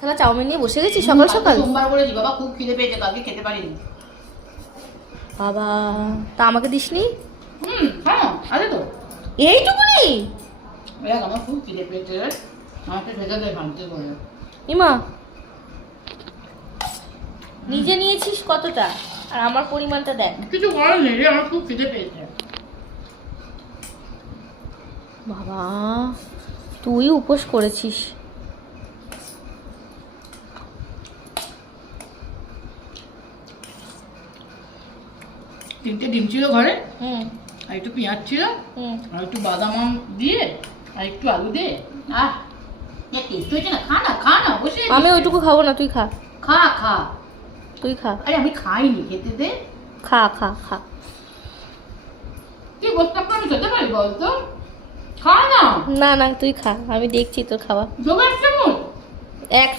তাহলে চাউমিন নিয়ে বসে গেছি সকাল সকাল। সোমবার করেছি বাবা, খুব খিদে পেয়েছে, কালকে খেতে পারিনি। বাবা, তা আমাকে দিসনি? হ্যাঁ আছে তো। এইটুকুনি? দেখ আমার খুব খিদে পেয়েছে, আমাকে খেতে দে ভাঙতে করে। ইমা, নিজে নিয়েছিস কতটা আর আমার পরিমাণটা দেখ। কিছু করার নেই রে, আমার খুব খিদে পেয়েছে। বাবা, তুই উপোস করেছিস। তিনটে ডিম ছিল ঘরে, হুম আর একটু পেঁয়াজ ছিল, হুম। আর একটু বাদাম দিয়ে, আর একটু আলু দিয়ে। আহ টেস্ট হয়েছে না, খা না খা না, বসে আমি ওইটুকু খাবো না, তুই খা। খা খা। তুই খা। আরে আমি খাইনি, খেতে দে। খা খা খা। তুই বস্তা করে খেতে পারি বলতো? খা না। না না, তুই খা, আমি দেখছি তোর খাওয়া। দেবো এক চামচ? এক